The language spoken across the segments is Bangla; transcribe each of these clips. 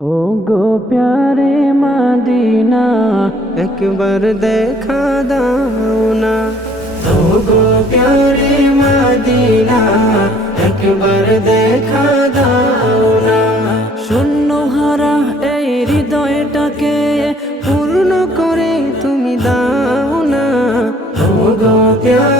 ও গো প্যারে মাদিনা, একবার দেখা দাও না। ও গো প্যারে মাদিনা, একবার দেখা দাও না। শূন্য হারা এই হৃদয়টাকে পূর্ণ করে তুমি দাও না। ও গো প্যারে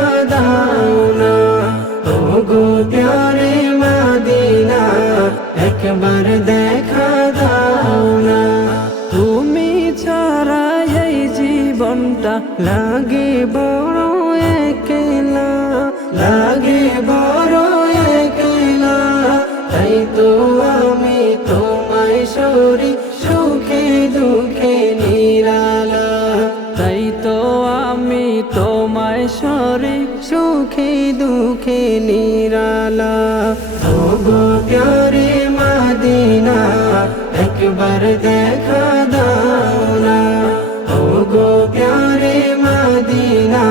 একবার দেখা দাও না। তুমি ছাড়া এই জীবনটা লাগে বড় একলা, লাগে বড় একলা। তাই তো আমি তোমায় সরি, সুখে দুঃখে নিরালা। তাই তো আমি তোমায় সরি, সুখে দুঃখে নিরালা। গো প্যারে একবার দেখা দাও না ও গো প্যারে মদিনা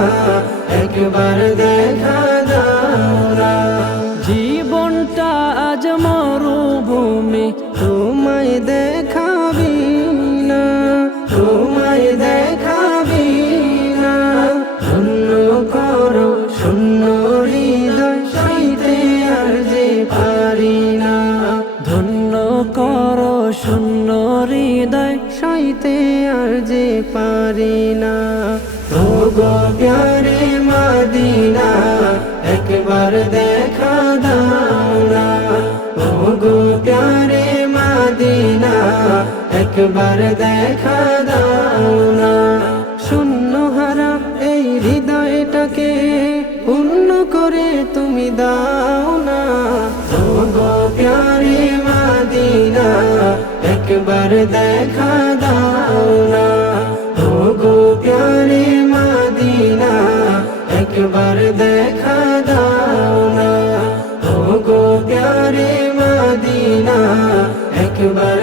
একবার দেখা দাও না জীবনটা আজ মরুভূমি সইতে আর যে পারি না। ও গো প্যারে মাদিনা, একবার দেখা দাও না ও গো প্যারে মাদিনা, একবার দেখা দাও না শূন্য হারা এই হৃদয়টাকে পূর্ণ করে তুমি দাও। একবার দেখা দাও না ও গো প্যারে মাদিনা একবার দেখা দাও না ও গো প্যারে মাদিনা একবার